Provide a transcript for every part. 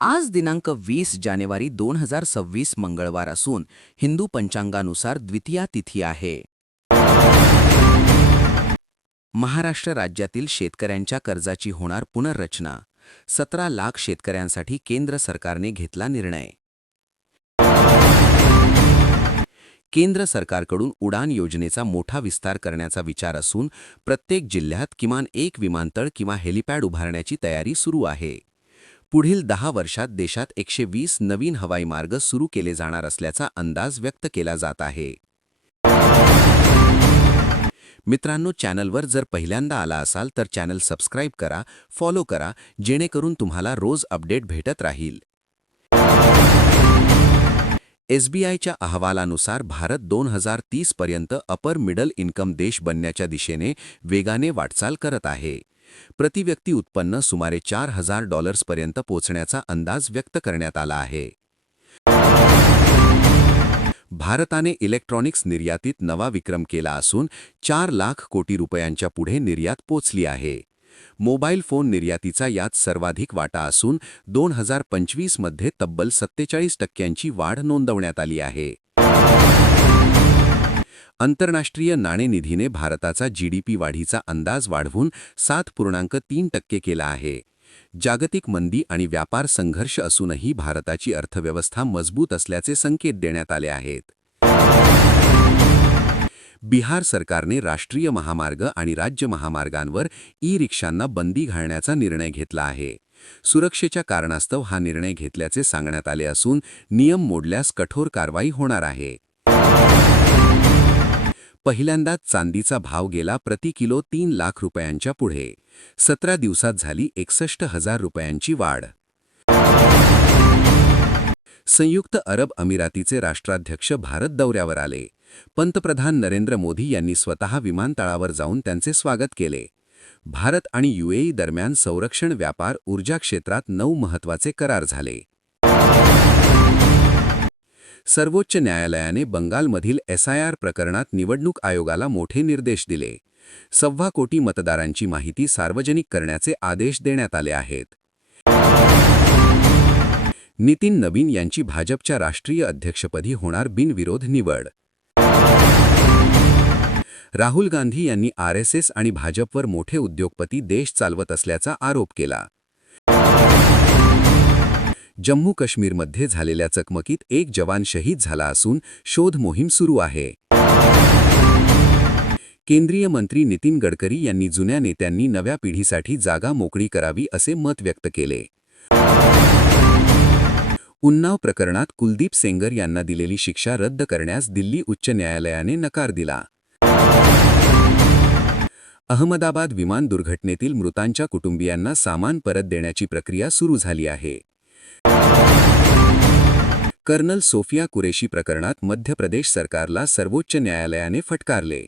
आज दिनांक 20 जानेवारी 2026 मंगळवार असून हिंदू पंचांगानुसार द्वितीया तिथी आहे. महाराष्ट्र राज्यातील शेतकऱ्यांच्या कर्जाची होणार पुनर्रचना. 17 लाख शेतकऱ्यांसाठी केंद्र सरकारने घेतला निर्णय. केंद्र सरकारकडून उडान योजनेचा मोठा विस्तार करण्याचा विचार असून प्रत्येक जिल्ह्यात किमान एक विमानतळ किंवा हेलिपॅड उभारण्याची तयारी सुरू आहे. पुढील 10 वर्षात देशात 120 नवीन हवाई मार्ग सुरू केले जाणार असल्याचा अंदाज व्यक्त केला जात आहे. मित्रांनो, चॅनलवर जर पहिल्यांदा आला असाल तर चॅनल सबस्क्राईब करा, फॉलो करा, जेणेकरून तुम्हाला रोज अपडेट भेटत राहील. SBIच्या अहवालानुसार भारत 2030 पर्यंत अपर मिडल इन्कम देश बनण्याच्या दिशेने वेगाने वाटचाल करत आहे. प्रतिव्यक्ती उत्पन्न सुमारे $4,000 पर्यंत पोहोचण्याचा अंदाज व्यक्त करण्यात आला आहे. भारताने इलेक्ट्रॉनिक्स निर्यातीत नवा विक्रम केला असून 4 लाख कोटी रुपयांच्या पुढे निर्यात पोचली आहे. मोबाईल फोन निर्यातीचा यात सर्वाधिक वाटा असून 2025 मध्ये तब्बल 47% वाढ नोंदवण्यात आली आहे. आंतरराष्ट्रीय नाणेनिधीने भारताचा GDP वाढीचा अंदाज वाढवून 7.3% केला आहे. जागतिक मंदी आणि व्यापार संघर्ष असूनही भारताची अर्थव्यवस्था मजबूत असल्याचे संकेत देण्यात आले आहेत. बिहार सरकारने राष्ट्रीय महामार्ग आणि राज्य महामार्गांवर ई-रिक्षांना बंदी घालण्याचा निर्णय घेतला आहे. सुरक्षेच्या कारणास्तव हा निर्णय घेतल्याचे सांगण्यात आले असून नियम मोडल्यास कठोर कारवाई होणार आहे. पहिल्यांदाच चांदीचा भाव गेला प्रति किलो 3 लाख रुपयांच्या पुढे. 17 दिवसात झाली 61,000 रुपयांची वाढ. संयुक्त अरब अमिरातीचे राष्ट्राध्यक्ष भारत दौऱ्यावर आले. पंतप्रधान नरेंद्र मोदी यांनी स्वतः विमानतळावर जाऊन त्यांचे स्वागत केले. भारत आणि UAE दरम्यान संरक्षण, व्यापार, ऊर्जा क्षेत्रात 9 महत्त्वाचे करार झाले. सर्वोच्च न्यायालयाने बंगालमधील SIR प्रकरणात निवडणूक आयोगाला मोठे निर्देश दिले. 1.25 कोटी मतदारांची माहिती सार्वजनिक करण्याचे आदेश देण्यात आले आहेत. नितीन नवीन यांची भाजपच्या राष्ट्रीय अध्यक्षपदी होणार बिनविरोध निवड. राहुल गांधी यांनी RSS आणि भाजपवर मोठे उद्योगपती देश चालवत असल्याचा आरोप केला. जम्मू काश्मीरमध्ये झालेल्या चकमकीत एक जवान शहीद झाला असून शोध मोहीम सुरू आहे. केंद्रीय मंत्री नितीन गडकरी यांनी जुन्या नेत्यांनी नव्या पिढीसाठी जागा मोकळी करावी असे मत व्यक्त केले. उन्नाव प्रकरणात कुलदीप सेंगर यांना दिलेली शिक्षा रद्द करण्यास दिल्ली उच्च न्यायालयाने नकार दिला. अहमदाबाद विमान दुर्घटनेतील मृतांच्या कुटुंबियांना सामान परत देण्याची प्रक्रिया सुरू झाली आहे. कर्नल सोफिया कुरेशी प्रकरणात मध्य प्रदेश सरकारला सर्वोच्च न्यायालयाने फटकारले.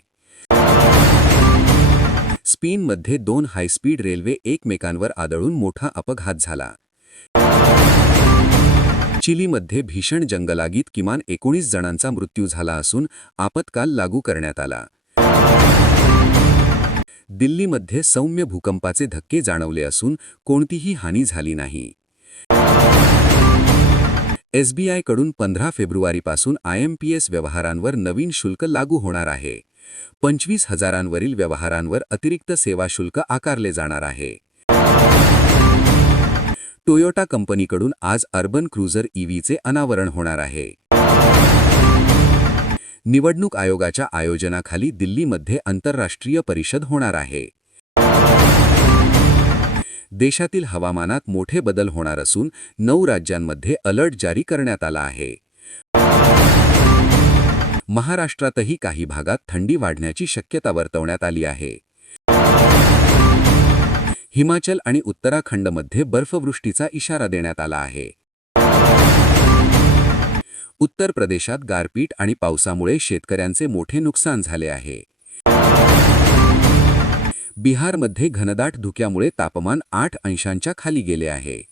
स्पेनमध्ये 2 हायस्पीड रेल्वे एकमेकांवर आदळून मोठा अपघात झाला. चिलीमध्ये भीषण जंगलागीत किमान 19 जणांचा मृत्यू झाला असून आपत्काल लागू करण्यात आला. दिल्लीमध्ये सौम्य भूकंपाचे धक्के जाणवले असून कोणतीही हानी झाली नाही. SBI कडून 15 फेब्रुवारीपासून IMPS व्यवहारांवर नवीन शुल्क लागू होणार आहे. 25,000वरील व्यवहारांवर अतिरिक्त सेवा शुल्क आकारले जाणार आहे. टोयोटा कंपनीकडून आज अर्बन क्रूझर EVचे अनावरण होणार आहे. निवडणूक आयोगाच्या आयोजनाखाली दिल्लीमध्ये आंतरराष्ट्रीय परिषद होणार आहे. देशातील हवामानात मोठे बदल होणार असून 9 राज्यांमध्ये अलर्ट जारी करण्यात आला आहे. महाराष्ट्रातही काही भागात थंडी वाढण्याची शक्यता वर्तवण्यात आली आहे. हिमाचल आणि उत्तराखंडमध्ये बर्फवृष्टीचा इशारा देण्यात आला आहे. उत्तर प्रदेशात गारपीट आणि पावसामुळे शेतकऱ्यांचे मोठे नुकसान झाले आहे. बिहारमध्ये घनदाट धुक्यामुळे तापमान 8 अंशांच्या खाली गेले आहे.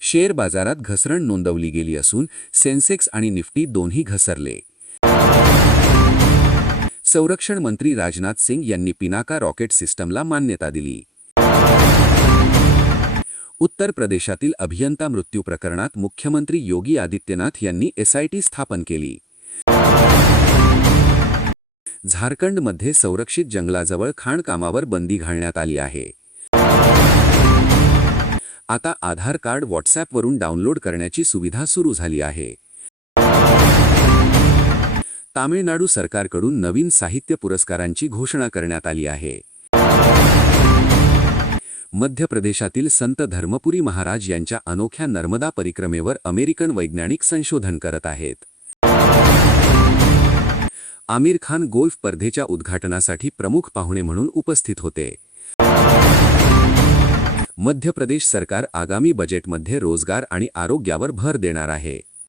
शेअर बाजारात घसरण नोंदवली गेली असून सेन्सेक्स आणि निफ्टी दोन्ही घसरले. संरक्षण मंत्री राजनाथ सिंग यांनी पिनाका रॉकेट सिस्टमला मान्यता दिली. उत्तर प्रदेशातील अभियंता मृत्यू प्रकरणात मुख्यमंत्री योगी आदित्यनाथ यांनी SIT स्थापन केली. झारखंडमध्ये संरक्षित जंगलाजवळ खाणकामावर बंदी घालण्यात आली आहे. आता आधार कार्ड व्हॉट्सॲपवरून डाउनलोड करण्याची सुविधा सुरू झाली आहे. तामिळनाडू सरकारकडून नवीन साहित्य पुरस्कारांची घोषणा करण्यात आली आहे. मध्य प्रदेशातील संत धर्मपुरी महाराज यांच्या अनोख्या नर्मदा परिक्रमेवर अमेरिकन वैज्ञानिक संशोधन करत आहेत. आमिर खान गोल्फ स्पर्धेच्या उद्घाटनासाठी प्रमुख पाहुणे म्हणून उपस्थित होते. मध्य प्रदेश सरकार आगामी बजेटमध्ये रोजगार आणि आरोग्यावर भर देणार आहे.